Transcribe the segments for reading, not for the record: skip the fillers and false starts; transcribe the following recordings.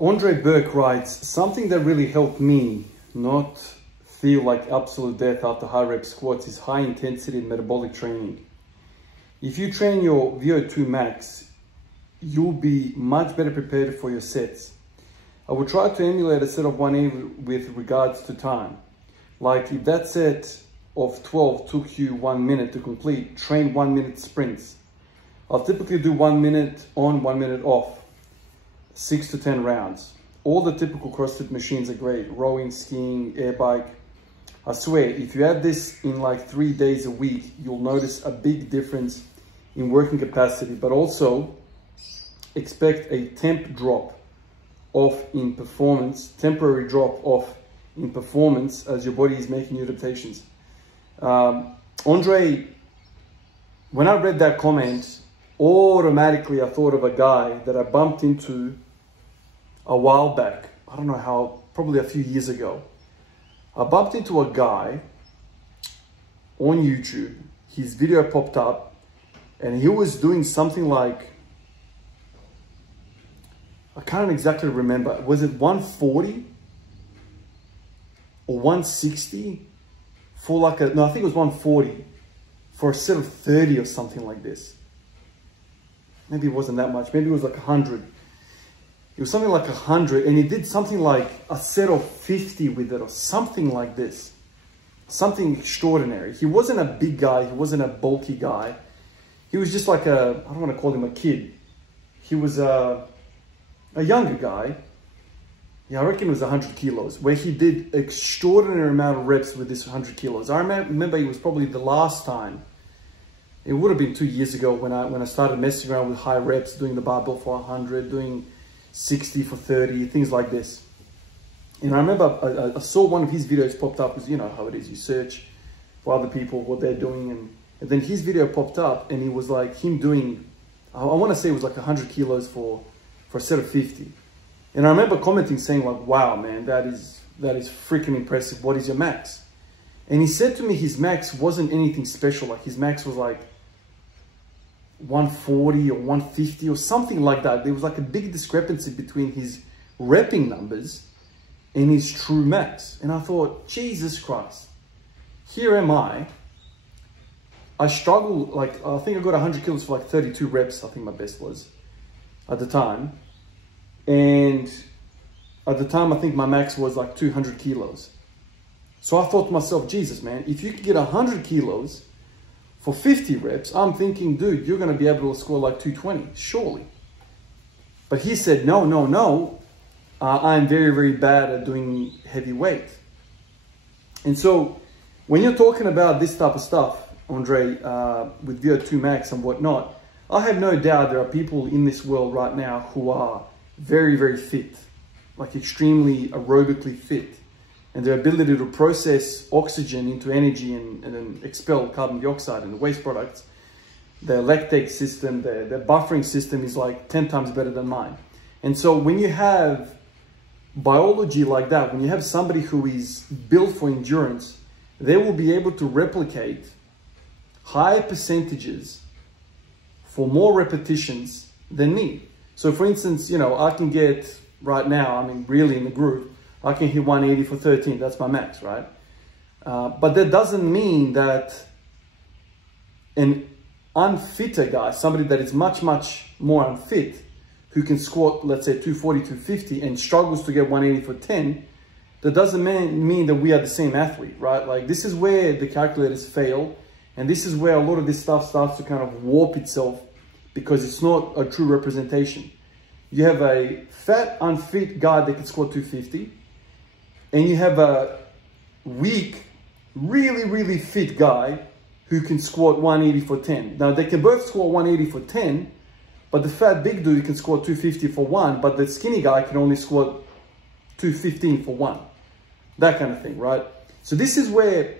Andre Burke writes, something that really helped me not feel like absolute death after high rep squats is high intensity metabolic training. If you train your VO2 max, you'll be much better prepared for your sets. I would try to emulate a set of 180 with regards to time. Like if that set of 12 took you 1 minute to complete, train 1 minute sprints. I'll typically do 1 minute on, 1 minute off, 6 to 10 rounds. All the typical CrossFit machines are great. Rowing, skiing, air bike. I swear, if you add this in like 3 days a week, you'll notice a big difference in working capacity, but also expect a temp drop off in performance, temporary drop off in performance as your body is making new adaptations. Andre, when I read that comment, automatically I thought of a guy that I bumped into a while back. I don't know how, probably a few years ago. I bumped into a guy on YouTube. His video popped up and he was doing something like, I can't exactly remember. Was it 140 or 160 for like no, I think it was 140 for a set of 30 or something like this. Maybe it wasn't that much. Maybe it was like 100. It was something like 100, and he did something like a set of 50 with it or something like this. Something extraordinary. He wasn't a big guy. He wasn't a bulky guy. He was just like a, I don't want to call him a kid. He was a younger guy. Yeah, I reckon it was 100 kilos, where he did extraordinary amount of reps with this 100 kilos. I remember it was probably the last time. It would have been 2 years ago when I started messing around with high reps, doing the barbell for 100, doing 60 for 30, things like this. And I remember I saw one of his videos popped up, because you know how it is, you search for other people, what they're doing, and then his video popped up and it was like him doing, I want to say it was like 100 kilos for a set of 50. And I remember commenting saying like, wow, man, that is freaking impressive. What is your max? And he said to me his max wasn't anything special. Like his max was like 140 or 150 or something like that. There was like a big discrepancy between his repping numbers and his true max. And I thought, Jesus Christ, here am I. I struggle, like, I think I got 100 kilos for like 32 reps. I think my best was at the time. And at the time, I think my max was like 200 kilos. So I thought to myself, Jesus, man, if you could get 100 kilos for 50 reps, I'm thinking, dude, you're going to be able to score like 220, surely. But he said, no, no, no. I'm very, very bad at doing heavy weight. And so when you're talking about this type of stuff, Andre, with VO2 max and whatnot, I have no doubt there are people in this world right now who are very, very fit, like extremely aerobically fit. And their ability to process oxygen into energy and then expel carbon dioxide and the waste products, their lactate system, their buffering system is like 10 times better than mine. And so when you have biology like that, when you have somebody who is built for endurance, they will be able to replicate higher percentages for more repetitions than me. So for instance, you know, I can get right now, I mean, really in the groove, I can hit 180 for 13. That's my max, right? But that doesn't mean that an unfitter guy, somebody that is much, much more unfit, who can squat, let's say 240, 250 and struggles to get 180 for 10, that doesn't mean that we are the same athlete, right? Like this is where the calculators fail. And this is where a lot of this stuff starts to kind of warp itself, because it's not a true representation. You have a fat, unfit guy that can squat 250, and you have a weak, really, really fit guy who can squat 180 for 10. Now, they can both squat 180 for 10, but the fat big dude can squat 250 for 1, but the skinny guy can only squat 215 for 1. That kind of thing, right? So this is where,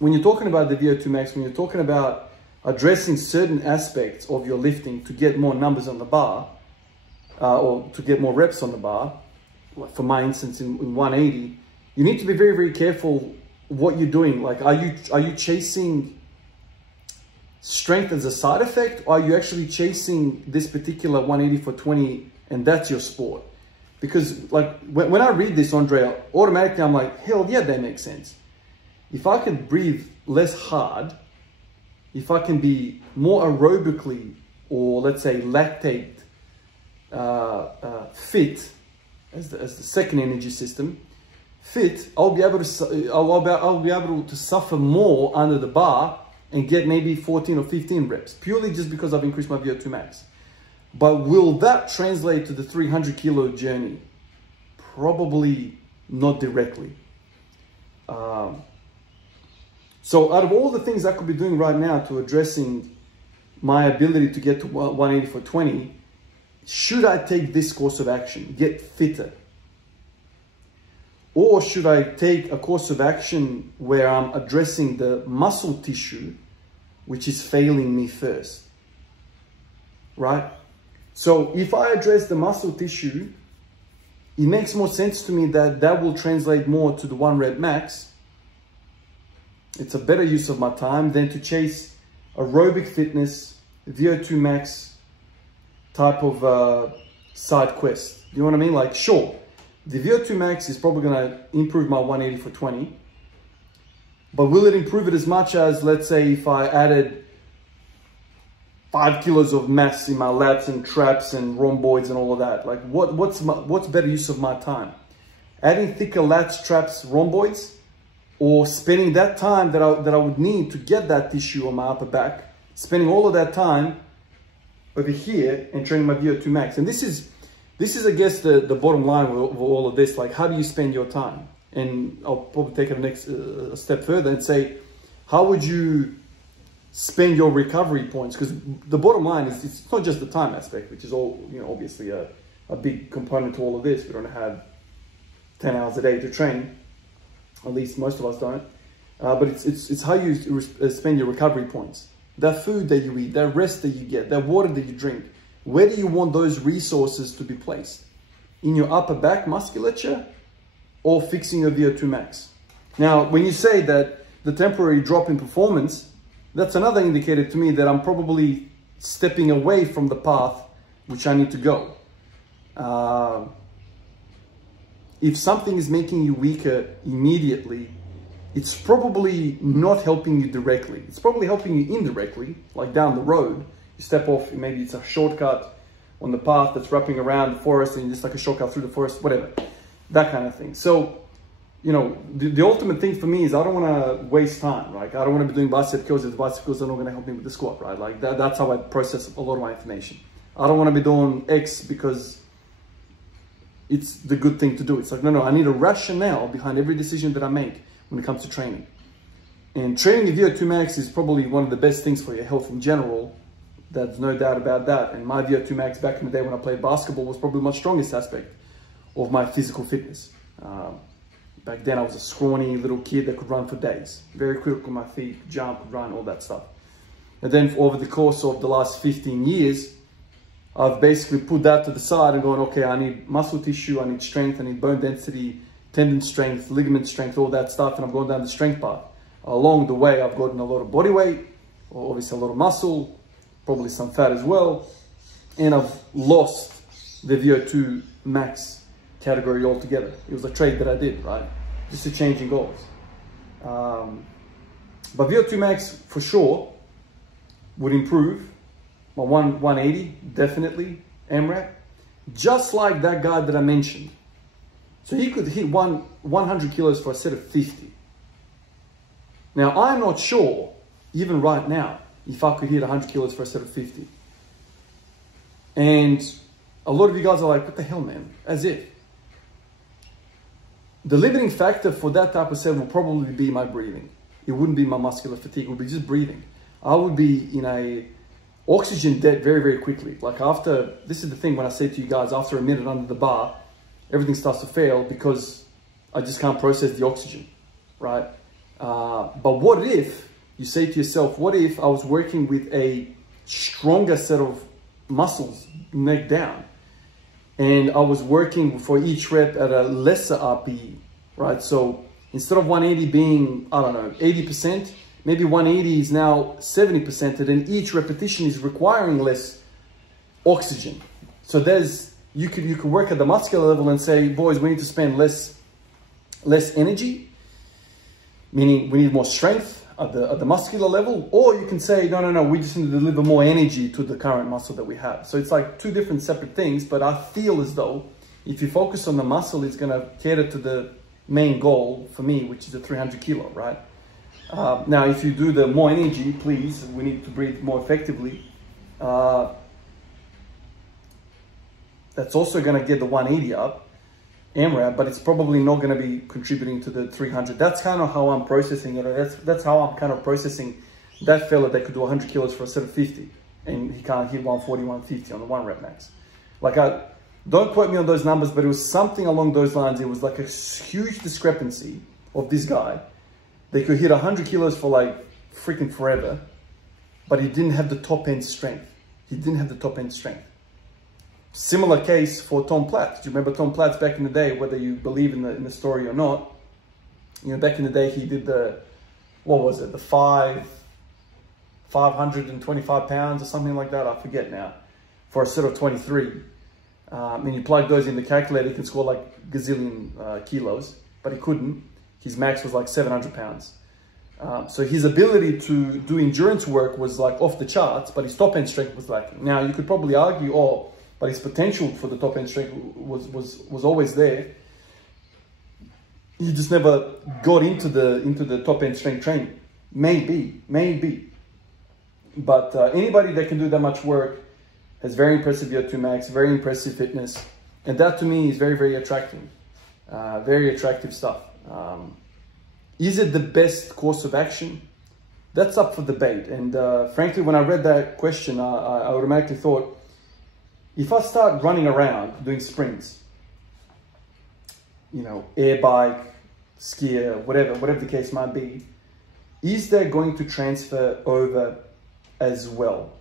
when you're talking about the VO2 max, when you're talking about addressing certain aspects of your lifting to get more numbers on the bar, or to get more reps on the bar, like for my instance in 180, you need to be very, very careful what you're doing. Like, are you chasing strength as a side effect, or are you actually chasing this particular 180 for 20 and that's your sport? Because like when I read this, Andre, automatically I'm like, hell yeah, that makes sense. If I can breathe less hard, if I can be more aerobically, or let's say lactate fit as the second energy system, fit, I'll be able to suffer more under the bar and get maybe 14 or 15 reps, purely just because I've increased my VO2 max. But will that translate to the 300 kilo journey? Probably not directly. So out of all the things I could be doing right now to addressing my ability to get to 180 for 20, should I take this course of action, get fitter? Or should I take a course of action where I'm addressing the muscle tissue, which is failing me first, right? So if I address the muscle tissue, it makes more sense to me that that will translate more to the 1 rep max. It's a better use of my time than to chase aerobic fitness, VO2 max type of side quest. You know what I mean? Like, sure, the VO2 max is probably going to improve my 180 for 20. But will it improve it as much as, let's say, if I added 5 kilos of mass in my lats and traps and rhomboids and all of that? Like, what's better use of my time? Adding thicker lats, traps, rhomboids, or spending that time that I would need to get that tissue on my upper back, spending all of that time over here and training my VO2 max? And this is, I guess, the bottom line of all of this. Like, how do you spend your time? And I'll probably take it a step further and say, how would you spend your recovery points? Because the bottom line is, it's not just the time aspect, which is all, you know, obviously a big component to all of this. We don't have 10 hours a day to train. At least most of us don't. But it's how you spend your recovery points. That food that you eat, that rest that you get, that water that you drink. Where do you want those resources to be placed? In your upper back musculature or fixing your VO2 max? Now, when you say that the temporary drop in performance, that's another indicator to me that I'm probably stepping away from the path which I need to go. If something is making you weaker immediately, it's probably not helping you directly. It's probably helping you indirectly, like down the road. You step off, maybe it's a shortcut on the path that's wrapping around the forest and just like a shortcut through the forest, whatever, that kind of thing. So, you know, the ultimate thing for me is I don't want to waste time. Like, I don't want to be doing bicep curls if the bicep curls are not going to help me with the squat, right? Like that's how I process a lot of my information. I don't want to be doing X because it's the good thing to do. It's like, no, I need a rationale behind every decision that I make when it comes to training. And training the VO2 max is probably one of the best things for your health in general. There's no doubt about that. And my VO2 max back in the day when I played basketball was probably my strongest aspect of my physical fitness. Back then I was a scrawny little kid that could run for days. Very quick on my feet, jump, run, all that stuff. And then over the course of the last 15 years, I've basically put that to the side and gone, okay, I need muscle tissue, I need strength, I need bone density, tendon strength, ligament strength, all that stuff. And I've gone down the strength path. Along the way, I've gotten a lot of body weight, obviously a lot of muscle, probably some fat as well. And I've lost the VO2 max category altogether. It was a trade that I did, right? Just a change in goals. But VO2 max for sure would improve. My 180, definitely, AMRAP. Just like that guy that I mentioned. So he could hit 100 kilos for a set of 50. Now, I'm not sure, even right now, if I could hit 100 kilos for a set of 50. And a lot of you guys are like, what the hell, man? As if. The limiting factor for that type of set will probably be my breathing. It wouldn't be my muscular fatigue. It would be just breathing. I would be in a oxygen debt very, very quickly. Like after, this is the thing when I say to you guys, after a minute under the bar, everything starts to fail because I just can't process the oxygen, right? But what if, you say to yourself, what if I was working with a stronger set of muscles, neck down, and I was working for each rep at a lesser RPE, right? So instead of 180 being, I don't know, 80%, maybe 180 is now 70%, and then each repetition is requiring less oxygen. So there's you could work at the muscular level and say, boys, we need to spend less energy, meaning we need more strength at the muscular level. Or you can say, no, we just need to deliver more energy to the current muscle that we have. So it's like two different separate things, but I feel as though if you focus on the muscle, it's going to cater to the main goal for me, which is the 300 kilo, right? Now, if you do the more energy, please, we need to breathe more effectively. That's also going to get the 180 up, AMRAP, but it's probably not going to be contributing to the 300. That's kind of how I'm processing it. That's how I'm kind of processing that fella that could do 100 kilos for a set of 50, and he can't hit 140, 150 on the 1 rep max. Like, don't quote me on those numbers, but it was something along those lines. It was like a huge discrepancy of this guy. They could hit 100 kilos for like freaking forever, but he didn't have the top end strength. He didn't have the top end strength. Similar case for Tom Platz. Do you remember Tom Platz back in the day, whether you believe in the story or not? You know, back in the day, he did the, what was it? The 525 pounds or something like that. I forget now, for a set of 23. And you plug those in the calculator, you can score like gazillion kilos, but he couldn't. His max was like 700 pounds. So his ability to do endurance work was like off the charts, but his top end strength was lacking. Now you could probably argue, but his potential for the top end strength was always there. He just never got into the top end strength training. Maybe. But anybody that can do that much work has very impressive VO2 max, very impressive fitness, and that to me is very, very attractive. Very attractive stuff. Is it the best course of action? That's up for debate. And frankly, when I read that question, I automatically thought, if I start running around doing sprints, you know, air bike, skier, whatever the case might be, is that going to transfer over as well?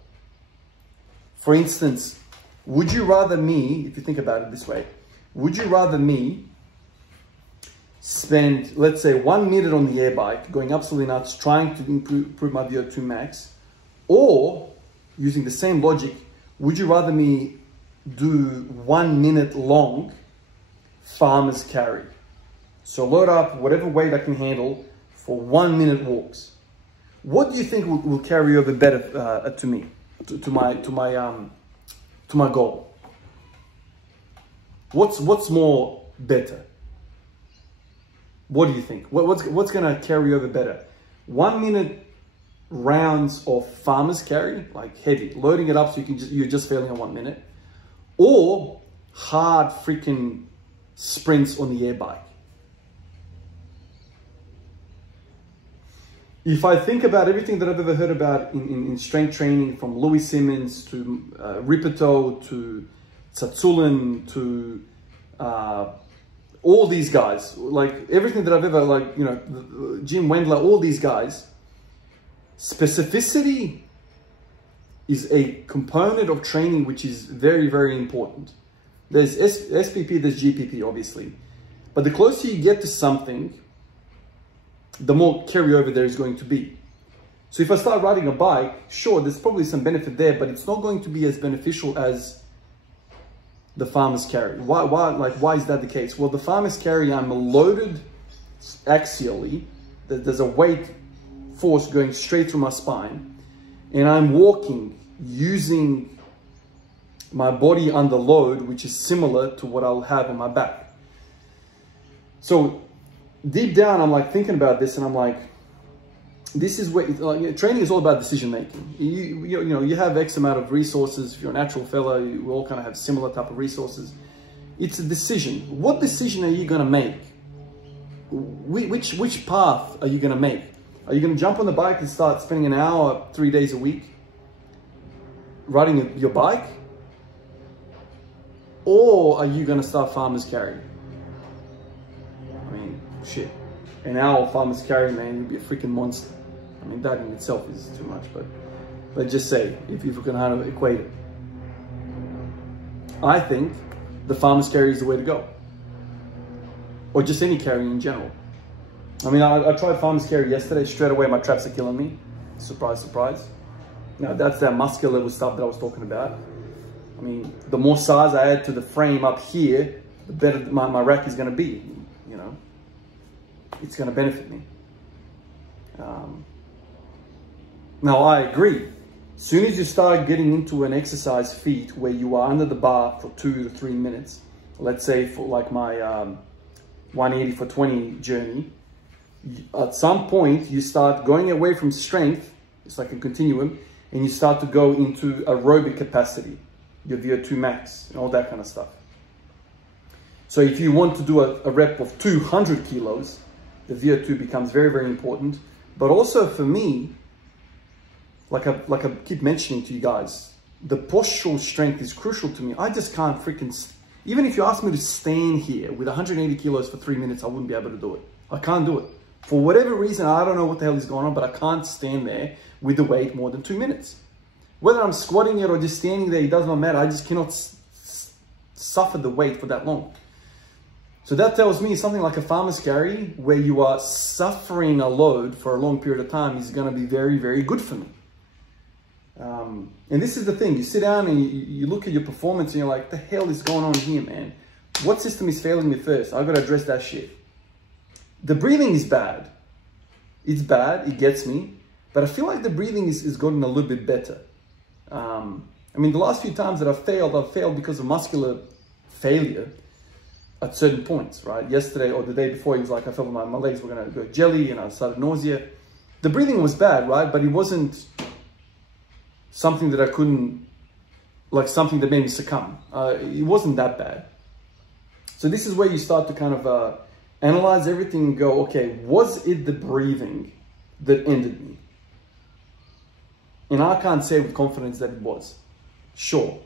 For instance, would you rather me, if you think about it this way, would you rather me spend, let's say, 1 minute on the air bike, going absolutely nuts, trying to improve my VO2 max, or using the same logic, would you rather me do 1 minute long farmer's carry? So load up whatever weight I can handle for 1 minute walks. What do you think will carry over better to me, to my goal? What's more better? What do you think? What's going to carry over better? 1 minute rounds of farmer's carry, like heavy, loading it up so you're just failing on 1 minute, or hard freaking sprints on the air bike? If I think about everything that I've ever heard about in strength training, from Louis Simmons to Ripito to Tsatsulin to all these guys, like everything that I've ever, like, you know, Jim Wendler, all these guys, specificity is a component of training which is very, very important. There's SPP, there's GPP, obviously. But the closer you get to something, the more carryover there is going to be. So if I start riding a bike, sure, there's probably some benefit there, but it's not going to be as beneficial as the farmer's carry. Why is that the case? Well, the farmer's carry, I'm loaded axially. There's a weight force going straight through my spine, and I'm walking using my body under load, which is similar to what I'll have on my back. So deep down, I'm like thinking about this, and I'm like, this is where training is all about decision making. You have X amount of resources. If you're a natural fellow, we all kind of have similar type of resources. It's a decision. What decision are you going to make? Which path are you going to make? Are you going to jump on the bike and start spending an hour 3 days a week riding your bike? Or are you going to start farmer's carry? I mean, shit. An hour of farmer's carry, man, you'd be a freaking monster. I mean, that in itself is too much, but let's just say, if you can kind of equate it. I think the farmer's carry is the way to go. Or just any carry in general. I mean, I tried farmer's carry yesterday. Straight away, my traps are killing me. Surprise, surprise. Now, that's that muscular level stuff that I was talking about. I mean, the more size I add to the frame up here, the better my rack is going to be. You know, it's going to benefit me. Now I agree. As soon as you start getting into an exercise feat where you are under the bar for 2 to 3 minutes, let's say for like my 180 for 20 journey, at some point you start going away from strength, it's like a continuum, and you start to go into aerobic capacity, your VO2 max and all that kind of stuff. So if you want to do a rep of 200 kilos, the VO2 becomes very, very important. But also for me, like I keep mentioning to you guys, the postural strength is crucial to me. I just can't freaking, even if you ask me to stand here with 180 kilos for 3 minutes, I wouldn't be able to do it. I can't do it. For whatever reason, I don't know what the hell is going on, but I can't stand there with the weight more than 2 minutes. Whether I'm squatting it or just standing there, it does not matter. I just cannot suffer the weight for that long. So that tells me something like a farmer's carry, where you are suffering a load for a long period of time, is going to be very, very good for me. And this is the thing, you sit down and you look at your performance and you're like, the hell is going on here, man? What system is failing me first? I've got to address that shit. The breathing is bad. It's bad, it gets me, but I feel like the breathing is gotten a little bit better. I mean, the last few times that I've failed because of muscular failure at certain points, right? Yesterday or the day before, it was like I felt my legs were going to go jelly and I started nausea. The breathing was bad, right? But it wasn't something that I couldn't, like something that made me succumb. It wasn't that bad. So this is where you start to kind of analyze everything and go, okay, was it the breathing that ended me? And I can't say with confidence that it was. Sure,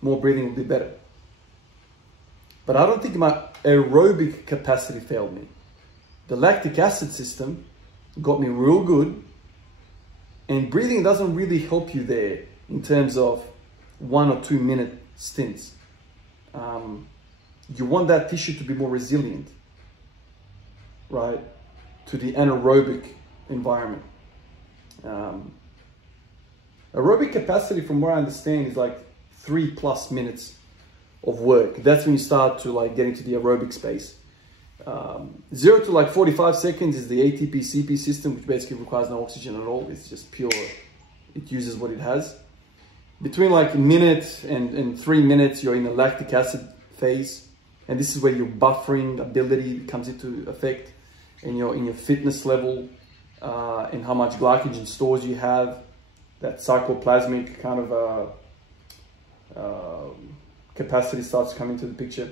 more breathing would be better. But I don't think my aerobic capacity failed me. The lactic acid system got me real good. And breathing doesn't really help you there in terms of 1 or 2 minute stints. You want that tissue to be more resilient, right, to the anaerobic environment. Aerobic capacity, from what I understand, is like 3+ minutes of work. That's when you start to like get into the aerobic space. 0 to like 45 seconds is the ATP-CP system, which basically requires no oxygen at all. It's just pure, it uses what it has. Between like a minute and 3 minutes, you're in the lactic acid phase. And this is where your buffering ability comes into effect, and you're in your fitness level, and how much glycogen stores you have. That cycloplasmic kind of capacity starts to come into the picture.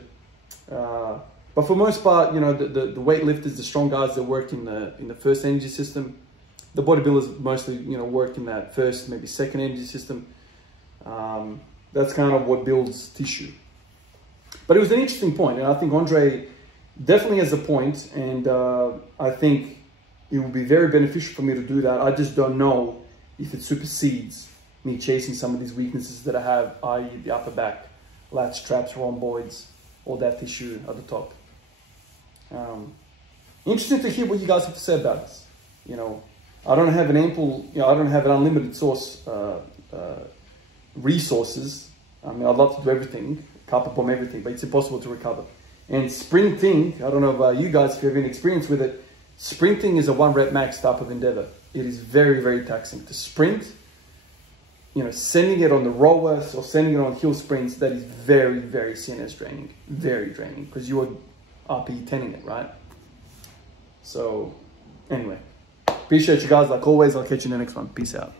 But for most part, you know, the weightlifters, the strong guys that work in the first energy system, the bodybuilders mostly, you know, work in that first, maybe second energy system. That's kind of what builds tissue. But it was an interesting point, and I think Andre definitely has a point, and I think it would be very beneficial for me to do that. I just don't know if it supersedes me chasing some of these weaknesses that I have, i.e. the upper back, lats, traps, rhomboids, all that tissue at the top. Interesting to hear what you guys have to say about this. You know, I don't have an ample, you know, I don't have an unlimited source resources. I mean, I'd love to do everything, carpet bomb everything, but it's impossible to recover. And sprinting, I don't know about you guys if you have any experience with it, sprinting is a 1 rep max type of endeavor. It is very, very taxing to sprint. You know, sending it on the rowers or sending it on hill sprints, that is very, very CNS draining, very draining, because you are RPE-10ing it, right? So anyway, appreciate you guys like always. I'll catch you in the next one. Peace out.